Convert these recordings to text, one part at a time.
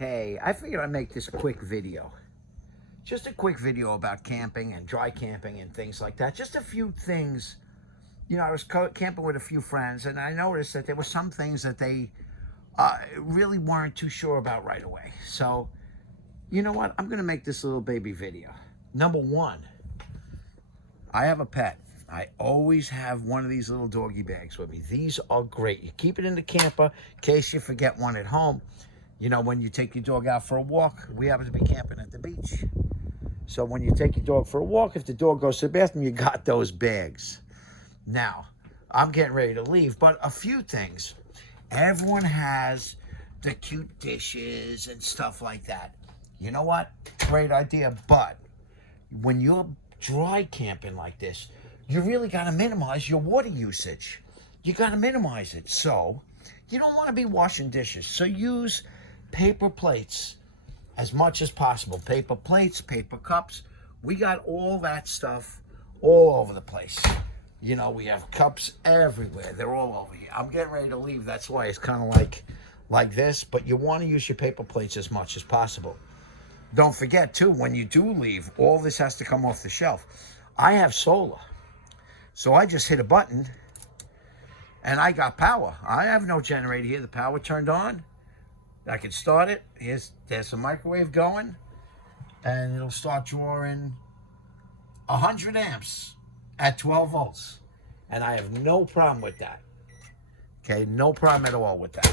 Hey, I figured I'd make this a quick video. Just a quick video about camping and dry camping and things like that. Just a few things. You know, I was camping with a few friends, and I noticed that there were some things that they really weren't too sure about right away. So, you know what? I'm going to make this little baby video. Number one, I have a pet. I always have one of these little doggy bags with me. These are great. You keep it in the camper in case you forget one at home. You know, when you take your dog out for a walk, we happen to be camping at the beach. So when you take your dog for a walk, if the dog goes to the bathroom, you got those bags. Now, I'm getting ready to leave, but a few things. Everyone has the cute dishes and stuff like that. You know what? Great idea, but when you're dry camping like this, you really got to minimize your water usage. You got to minimize it. So you don't want to be washing dishes. So use paper plates as much as possible. Paper plates, paper cups. We got all that stuff all over the place. You know, we have cups everywhere. They're all over here. I'm getting ready to leave. That's why it's kind of like this. But you want to use your paper plates as much as possible. Don't forget, too, when you do leave, all this has to come off the shelf. I have solar. So I just hit a button, and I got power. I have no generator here. The power turned on. I can start it. There's a microwave going, and it'll start drawing 100 amps at 12 volts. And I have no problem with that. Okay, no problem at all with that.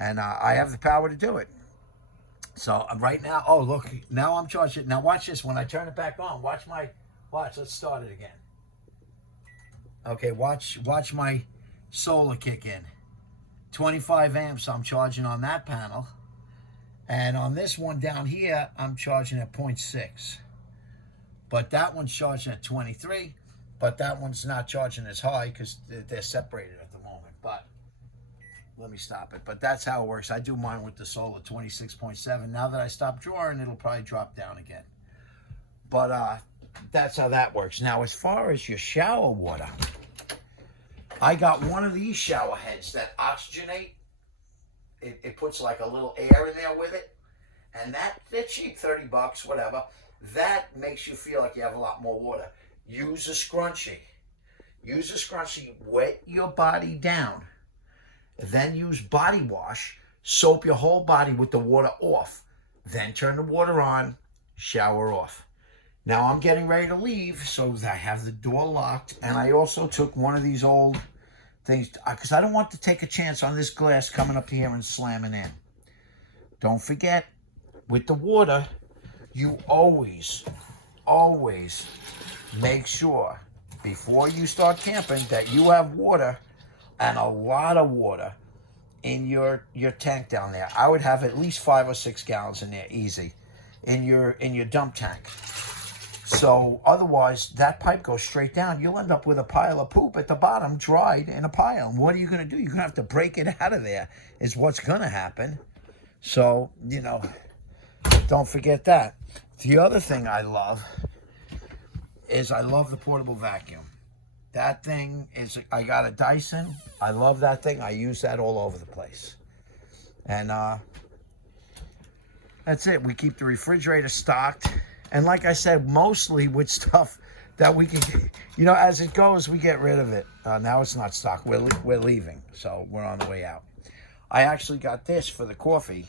And I have the power to do it. So right now, oh, look, now I'm charging. Now watch this. When I turn it back on, watch, let's start it again. Okay, watch my solar kick in. 25 amps I'm charging on that panel. And on this one down here, I'm charging at 0.6. But that one's charging at 23. But that one's not charging as high because they're separated at the moment. But let me stop it. But that's how it works. I do mine with the solar 26.7. Now that I stop drawing, it'll probably drop down again. But that's how that works. Now, as far as your shower water, I got one of these shower heads that oxygenate. It puts like a little air in there with it. And they're cheap, 30 bucks, whatever. That makes you feel like you have a lot more water. Use a scrunchie. Use a scrunchie. Wet your body down. Then use body wash. Soap your whole body with the water off. Then turn the water on. Shower off. Now I'm getting ready to leave, so I have the door locked, and I also took one of these old things, because I don't want to take a chance on this glass coming up here and slamming in. Don't forget, with the water, you always make sure, before you start camping, that you have water, and a lot of water, in your tank down there. I would have at least 5 or 6 gallons in there, easy, in your dump tank. So otherwise, that pipe goes straight down. You'll end up with a pile of poop at the bottom, dried in a pile. And what are you going to do? You're going to have to break it out of there is what's going to happen. So, you know, don't forget that. The other thing I love is I love the portable vacuum. That thing is, I got a Dyson. I love that thing. I use that all over the place. And that's it. We keep the refrigerator stocked. And like I said, mostly with stuff that we can, you know, as it goes, we get rid of it. Now it's not stocked. We're leaving, so we're on the way out. I actually got this for the coffee.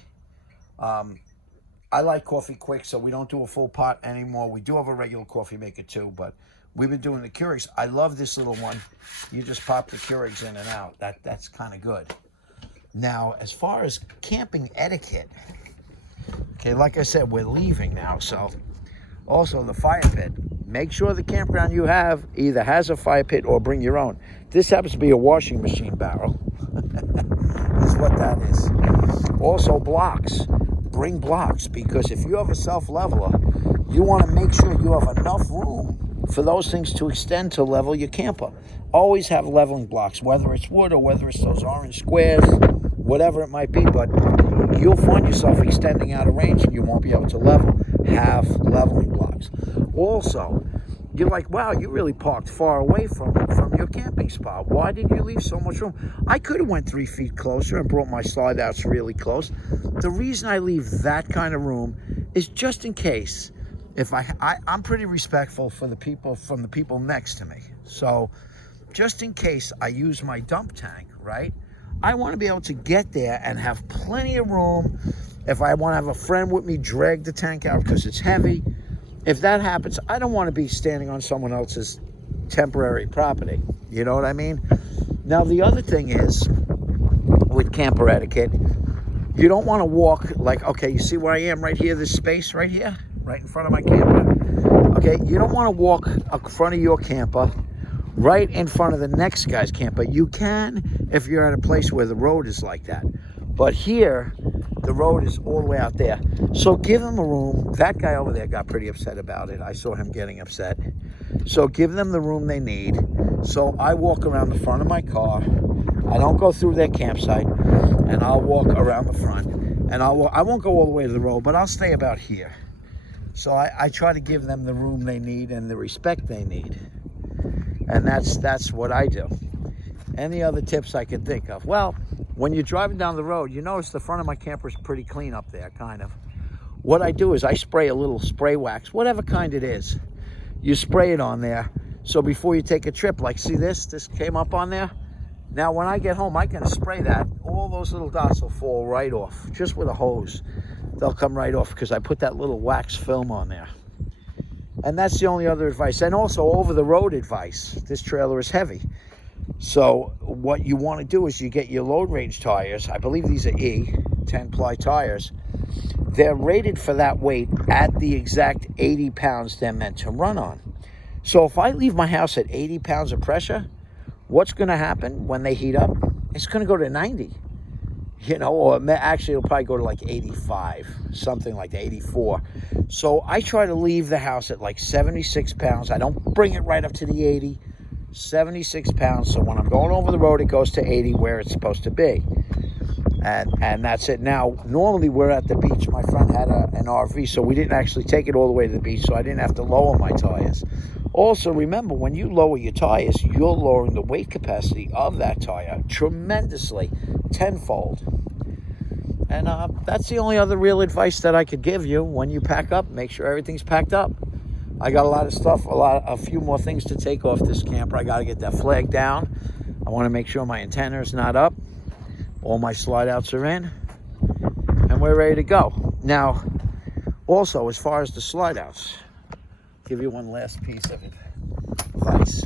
I like coffee quick, so we don't do a full pot anymore. We do have a regular coffee maker too, but we've been doing the Keurigs. I love this little one. You just pop the Keurigs in and out. That's kind of good. Now, as far as camping etiquette, okay, like I said, we're leaving now, so... Also, the fire pit. Make sure the campground you have either has a fire pit or bring your own. This happens to be a washing machine barrel. Is what that is. Also, blocks. Bring blocks, because if you have a self-leveler, you want to make sure you have enough room for those things to extend to level your camper. Always have leveling blocks, whether it's wood or whether it's those orange squares, whatever it might be, but you'll find yourself extending out of range and you won't be able to level. Have leveling blocks. Also, you're like, wow, you really parked far away from your camping spot. Why did you leave so much room? I could have went 3 feet closer and brought my slide outs really close. The reason I leave that kind of room is just in case. If I'm pretty respectful for the people next to me. So just in case I use my dump tank, right? I want to be able to get there and have plenty of room. If I want to have a friend with me, drag the tank out because it's heavy. If that happens, I don't want to be standing on someone else's temporary property. You know what I mean? Now, the other thing is, with camper etiquette, you don't want to walk like, okay, you see where I am right here, this space right here, right in front of my camper? Okay, you don't want to walk in front of your camper right in front of the next guy's camper. You can if you're at a place where the road is like that. But here, the road is all the way out there. So give them a room. That guy over there got pretty upset about it. I saw him getting upset. So give them the room they need. So I walk around the front of my car. I don't go through their campsite. And I'll walk around the front. And I won't go all the way to the road, but I'll stay about here. So I try to give them the room they need and the respect they need. And that's what I do. Any other tips I can think of? Well, when you're driving down the road, you notice the front of my camper is pretty clean up there, kind of. What I do is I spray a little spray wax, whatever kind it is. You spray it on there. So before you take a trip, like see this came up on there. Now when I get home, I can spray that. All those little dots will fall right off, just with a hose. They'll come right off because I put that little wax film on there. And that's the only other advice. And also over the road advice. This trailer is heavy. So what you want to do is you get your load range tires. I believe these are 10-ply tires. They're rated for that weight at the exact 80 pounds they're meant to run on. So if I leave my house at 80 pounds of pressure, what's going to happen when they heat up? It's going to go to 90. You know, or actually it'll probably go to like 85, something like that, 84. So I try to leave the house at like 76 pounds. I don't bring it right up to the 80, 76 pounds. So when I'm going over the road, it goes to 80 where it's supposed to be. And that's it. Now, normally we're at the beach. My friend had an RV, so we didn't actually take it all the way to the beach, so I didn't have to lower my tires. Also, remember, when you lower your tires, you're lowering the weight capacity of that tire tremendously, tenfold. And that's the only other real advice that I could give you. When you pack up, make sure everything's packed up. I got a lot of stuff, a few more things to take off this camper. I got to get that flag down. I want to make sure my antenna is not up. All my slide outs are in. And we're ready to go. Now, also, as far as the slide outs, I'll give you one last piece of advice.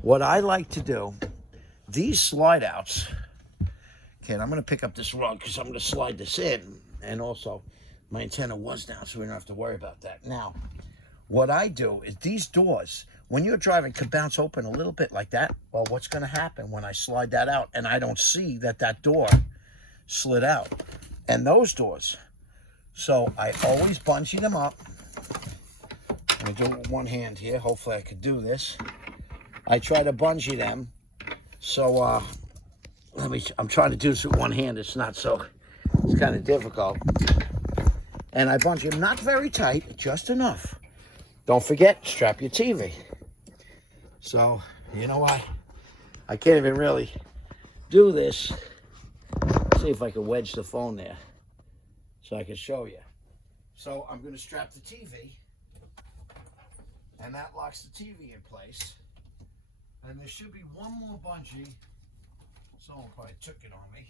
What I like to do, these slide outs, okay, and I'm going to pick up this rug because I'm going to slide this in. And also, my antenna was down, so we don't have to worry about that. Now, what I do is these doors, when you're driving, could bounce open a little bit like that. Well, what's going to happen when I slide that out and I don't see that door slid out? And those doors. So I always bungee them up. I'm going to do it with one hand here. Hopefully I could do this. I try to bungee them. So I'm trying to do this with one hand. It's kind of difficult. And I bungee them not very tight, just enough. Don't forget, strap your TV. So, you know what? I can't even really do this. Let's see if I can wedge the phone there so I can show you. So I'm going to strap the TV, and that locks the TV in place. And there should be one more bungee. Someone probably took it on me.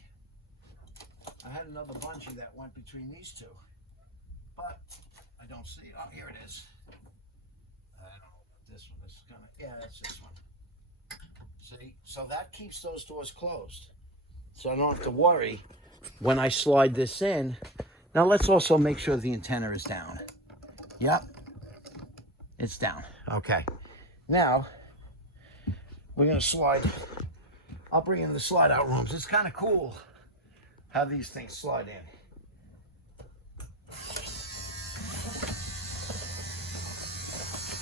I had another bungee that went between these two, but I don't see it. Oh, here it is. I don't know about this one. This is kind of, yeah, that's this one. See, so that keeps those doors closed. So I don't have to worry when I slide this in. Now let's also make sure the antenna is down. Yep, it's down. Okay. Now, we're going to slide. I'll bring in the slide out rooms. It's kind of cool how these things slide in.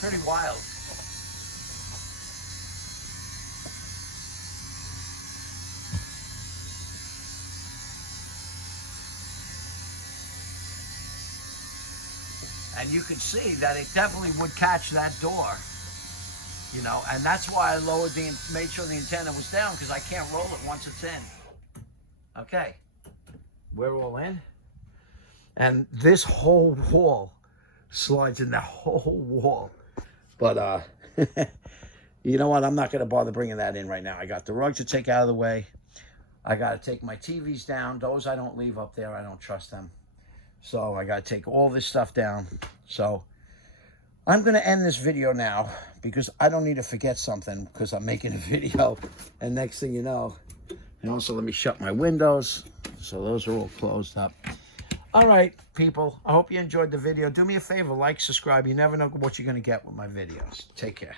Pretty wild. And you could see that it definitely would catch that door, you know, and that's why I made sure the antenna was down, because I can't roll it once it's in. Okay, we're all in. And this whole wall slides in the whole wall. But, you know what? I'm not going to bother bringing that in right now. I got the rug to take out of the way. I got to take my TVs down. Those I don't leave up there. I don't trust them. So I got to take all this stuff down. So I'm going to end this video now because I don't need to forget something because I'm making a video. And next thing you know, and also let me shut my windows. So those are all closed up. All right, people. I hope you enjoyed the video. Do me a favor, like, subscribe. You never know what you're going to get with my videos. Take care.